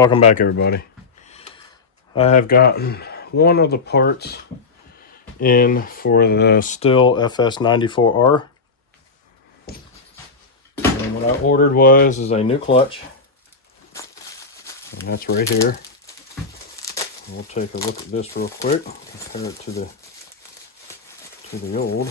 welcome back, everybody. I have gotten one of the parts in for the Stihl FS94R. And what I ordered is a new clutch. And that's right here. We'll take a look at this real quick, compare it to the old.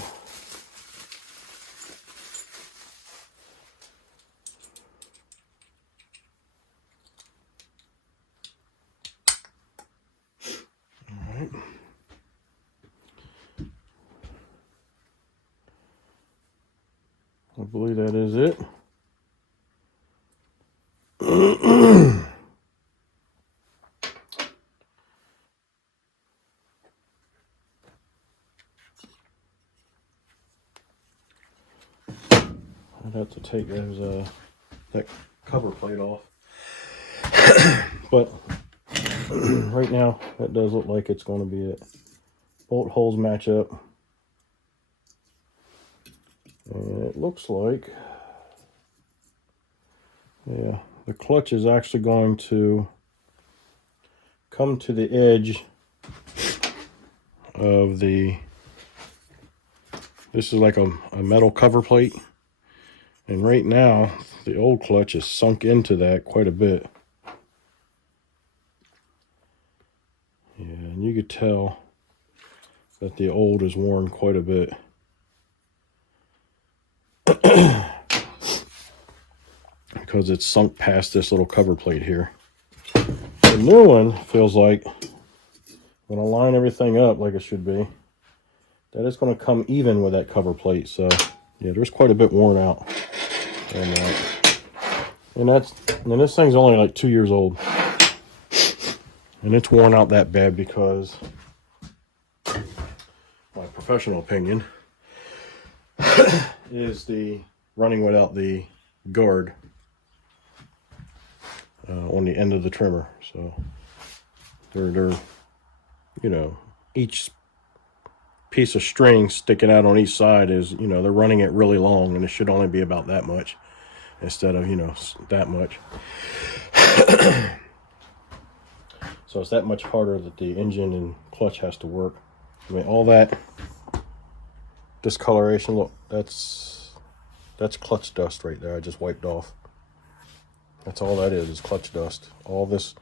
Alright. I believe that is it. I'd have to take that cover plate off. But right now, that does look like it's going to be it. Bolt holes match up. And it looks like, yeah, the clutch is actually going to come to the edge of this is like a metal cover plate. And right now, the old clutch is sunk into that quite a bit. Yeah, and you could tell that the old is worn quite a bit. Because it's sunk past this little cover plate here. The new one feels like, when I line everything up like it should be, that it's going to come even with that cover plate. So, yeah, there's quite a bit worn out. And this thing's only like 2 years old. And it's worn out that bad because, my professional opinion, is the running without the guard on the end of the trimmer. So they're you know, each piece of string sticking out on each side is, you know, they're running it really long, and it should only be about that much instead of, you know, that much. So it's that much harder that the engine and clutch has to work. I mean, all that discoloration, look, that's clutch dust right there. I just wiped off. That's all that is clutch dust. All this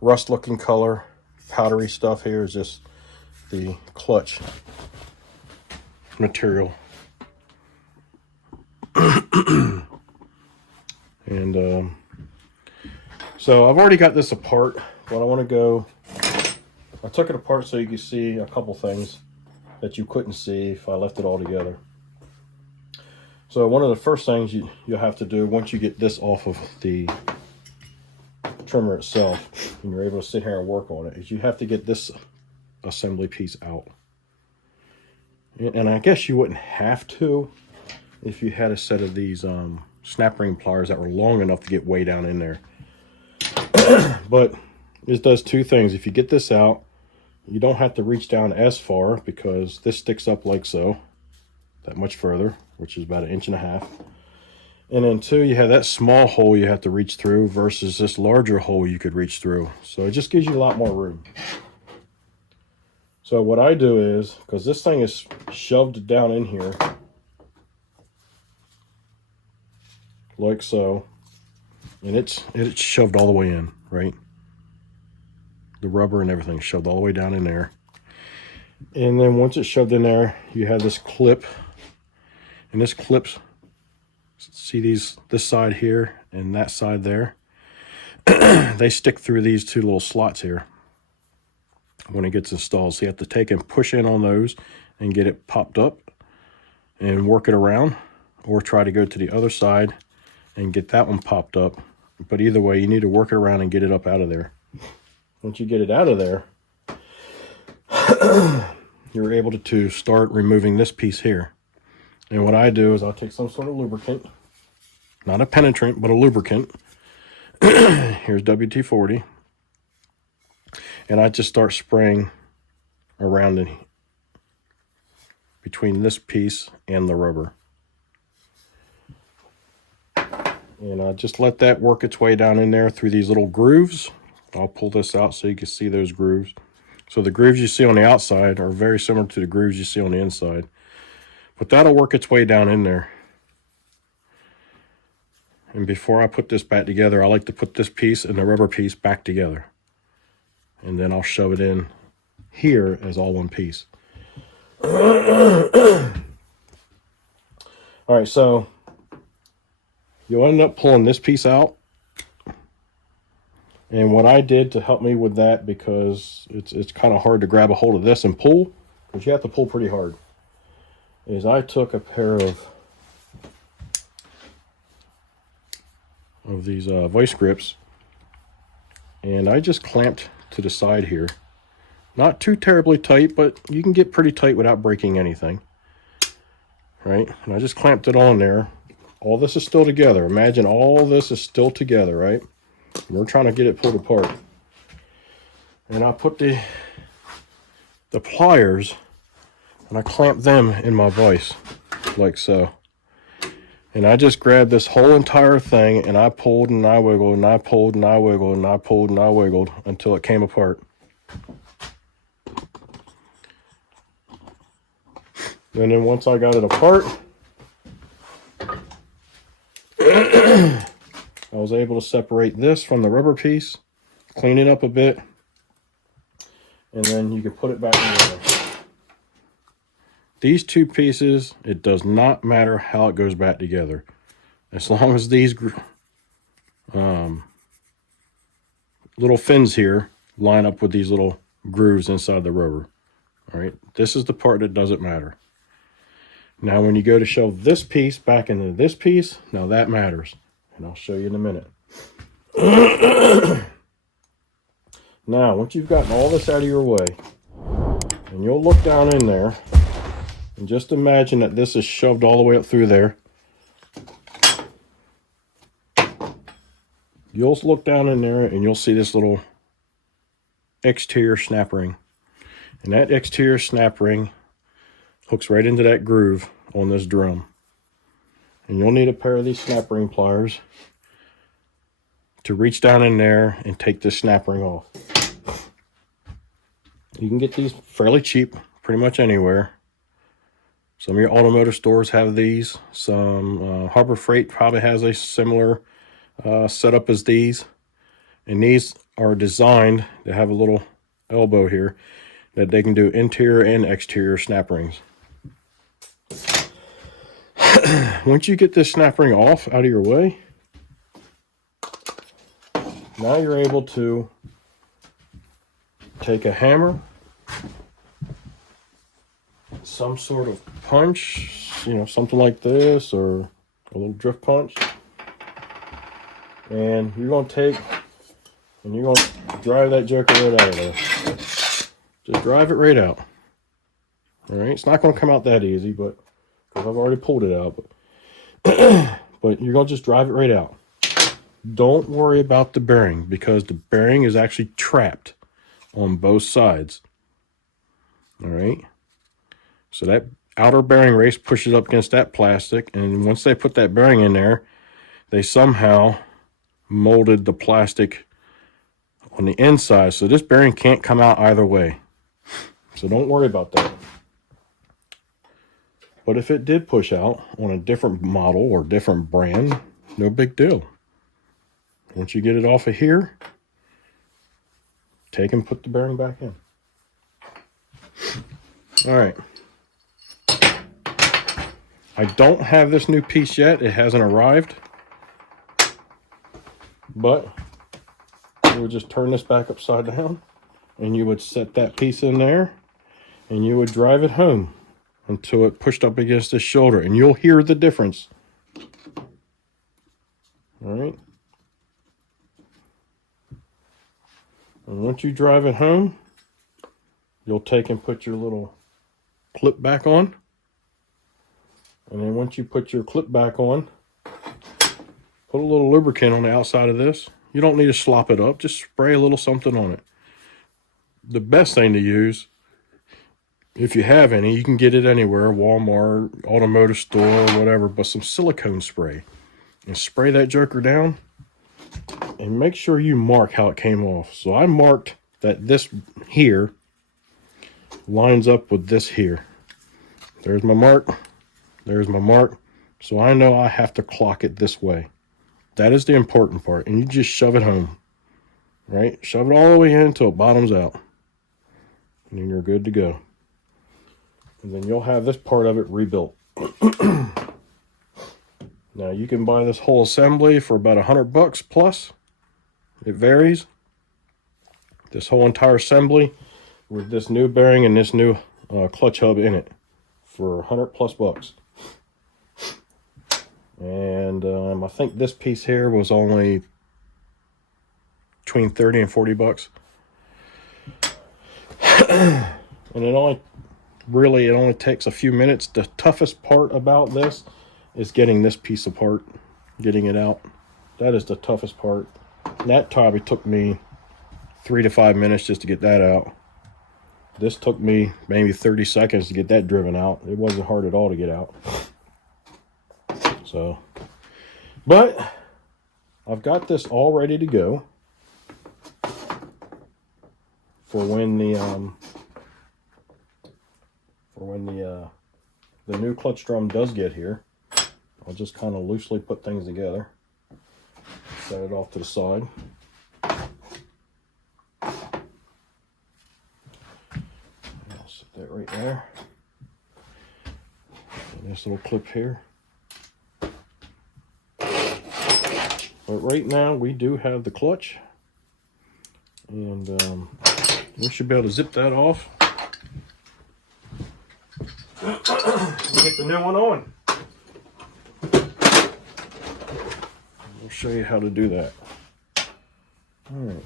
rust looking color, powdery stuff here is just the clutch material. And so I've already got this apart, but I want to go, I took it apart so you can see a couple things that you couldn't see if I left it all together. So one of the first things you'll have to do once you get this off of the trimmer itself, and you're able to sit here and work on it, is you have to get this assembly piece out. And I guess you wouldn't have to if you had a set of these snap ring pliers that were long enough to get way down in there. But this does two things. If you get this out, you don't have to reach down as far because this sticks up like so, that much further, which is about 1.5 inches. And then two, you have that small hole you have to reach through versus this larger hole you could reach through. So it just gives you a lot more room. So what I do is, because this thing is shoved down in here, like so, and it's shoved all the way in, right? The rubber and everything shoved all the way down in there. And then once it's shoved in there, you have this clip, and this clips, see this side here and that side there, they stick through these two little slots here when it gets installed. So you have to take and push in on those and get it popped up and work it around, or try to go to the other side and get that one popped up. But either way, you need to work it around and get it up out of there. Once you get it out of there, you're able to start removing this piece here. And what I do is I'll take some sort of lubricant, not a penetrant, but a lubricant. Here's WD-40. And I just start spraying around in between this piece and the rubber. And I just let that work its way down in there through these little grooves. I'll pull this out so you can see those grooves. So the grooves you see on the outside are very similar to the grooves you see on the inside. But that'll work its way down in there. And before I put this back together, I like to put this piece and the rubber piece back together. And then I'll shove it in here as all one piece. All right, so you'll end up pulling this piece out. And what I did to help me with that, because it's kind of hard to grab a hold of this and pull, because you have to pull pretty hard, is I took a pair of these vice grips, and I just clamped to the side here. Not too terribly tight, but you can get pretty tight without breaking anything. Right? And I just clamped it on there. All this is still together. Imagine all this is still together, right? We're trying to get it pulled apart. And I put the pliers and I clamped them in my vise, like so. And I just grabbed this whole entire thing and I pulled and I wiggled and I pulled and I wiggled and I pulled and I wiggled until it came apart. And then once I got it apart, I was able to separate this from the rubber piece, clean it up a bit, and then you can put it back together. These two pieces, it does not matter how it goes back together. As long as these little fins here line up with these little grooves inside the rubber. All right, this is the part that doesn't matter. Now when you go to shove this piece back into this piece, now that matters. And I'll show you in a minute. Now, once you've gotten all this out of your way, and you'll look down in there, and just imagine that this is shoved all the way up through there. You'll look down in there and you'll see this little exterior snap ring. And that exterior snap ring hooks right into that groove on this drum. And you'll need a pair of these snap ring pliers to reach down in there and take this snap ring off. You can get these fairly cheap, pretty much anywhere. Some of your automotive stores have these. Some Harbor Freight probably has a similar setup as these. And these are designed to have a little elbow here that they can do interior and exterior snap rings. Once you get this snap ring off out of your way, now you're able to take a hammer, some sort of punch, you know, something like this, or a little drift punch, and you're going to take and you're going to drive that joker right out of there. Just drive it right out. All right, it's not going to come out that easy, but because I've already pulled it out, but you're going to just drive it right out. Don't worry about the bearing, because the bearing is actually trapped on both sides. All right, so that outer bearing race pushes up against that plastic, and once they put that bearing in there, they somehow molded the plastic on the inside, so this bearing can't come out either way. So don't worry about that. But if it did push out on a different model or different brand, no big deal. Once you get it off of here, take and put the bearing back in. All right. I don't have this new piece yet. It hasn't arrived. But you would just turn this back upside down, and you would set that piece in there, and you would drive it home until it pushed up against the shoulder, and you'll hear the difference. All right. And once you drive it home, you'll take and put your little clip back on. And then once you put your clip back on, put a little lubricant on the outside of this. You don't need to slop it up. Just spray a little something on it. The best thing to use, if you have any, you can get it anywhere, Walmart, automotive store, whatever, but some silicone spray. And spray that joker down. and make sure you mark how it came off. So I marked that this here lines up with this here. There's my mark. There's my mark. So I know I have to clock it this way. That is the important part. And you just shove it home. Right? Shove it all the way in until it bottoms out. And then you're good to go. And then you'll have this part of it rebuilt. Now you can buy this whole assembly for about $100 plus. It varies. This whole entire assembly with this new bearing and this new clutch hub in it for $100 plus bucks. And I think this piece here was only between 30 and 40 bucks. And it only takes a few minutes. The toughest part about this is getting this piece apart, getting it out. That is the toughest part. And that probably took me 3 to 5 minutes just to get that out. This took me maybe 30 seconds to get that driven out. It wasn't hard at all to get out. So, but I've got this all ready to go for when the new clutch drum does get here. I'll just kind of loosely put things together. Set it off to the side. I'll set that right there. And this little clip here. But right now we do have the clutch. And we should be able to zip that off. Get the new one on. We'll show you how to do that. Alright.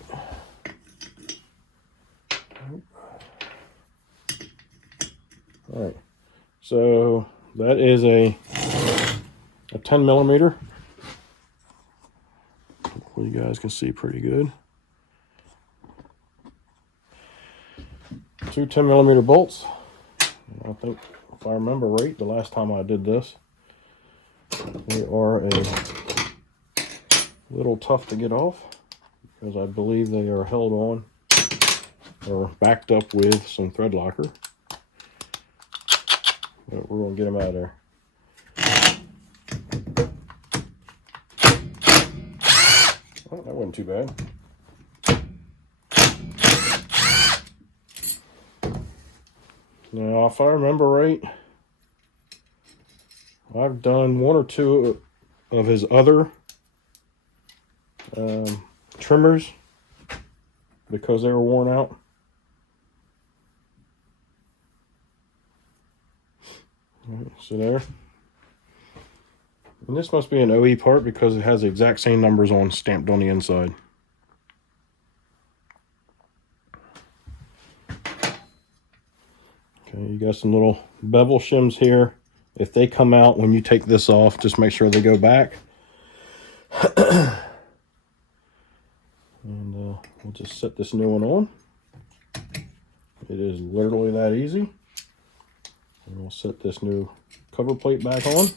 Alright. So that is a 10 millimeter. Hopefully you guys can see pretty good. 2 10 millimeter bolts. I think, if I remember right, the last time I did this, they are a little tough to get off because I believe they are held on or backed up with some thread locker. But we're going to get them out of there. Oh, that wasn't too bad. Now, if I remember right, I've done 1 or 2 of his other trimmers because they were worn out. All right, so there. And this must be an OE part because it has the exact same numbers on stamped on the inside. Okay, you got some little bevel shims here. If they come out when you take this off, just make sure they go back. And we'll just set this new one on. It is literally that easy. And we'll set this new cover plate back on.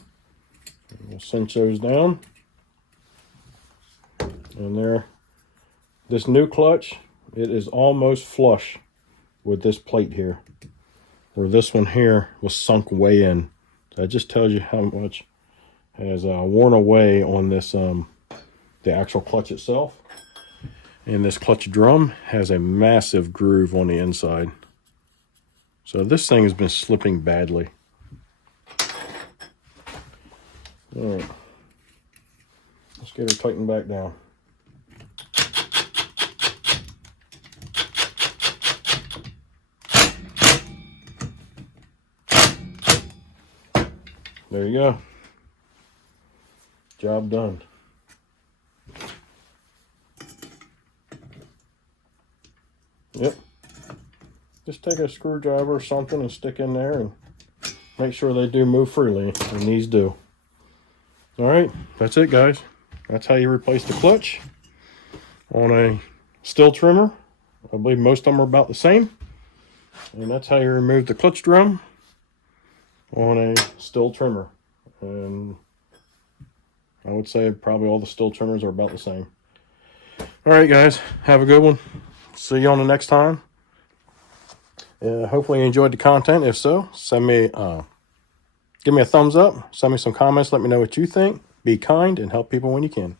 And we'll cinch those down. And there, this new clutch, it is almost flush with this plate here. Where this one here was sunk way in. That just tells you how much has worn away on this, the actual clutch itself. And this clutch drum has a massive groove on the inside. So this thing has been slipping badly. All right, let's get her tightened back down. There you go. Job done. Yep. Just take a screwdriver or something and stick in there and make sure they do move freely, and these do. Alright, that's it guys. That's how you replace the clutch on a Stihl trimmer. I believe most of them are about the same. And that's how you remove the clutch drum on a Stihl trimmer. And I would say probably all the Stihl trimmers are about the same. All right, guys, have a good one. See you on the next time. Hopefully you enjoyed the content. If so, send me, give me a thumbs up, send me some comments, let me know what you think. Be kind and help people when you can.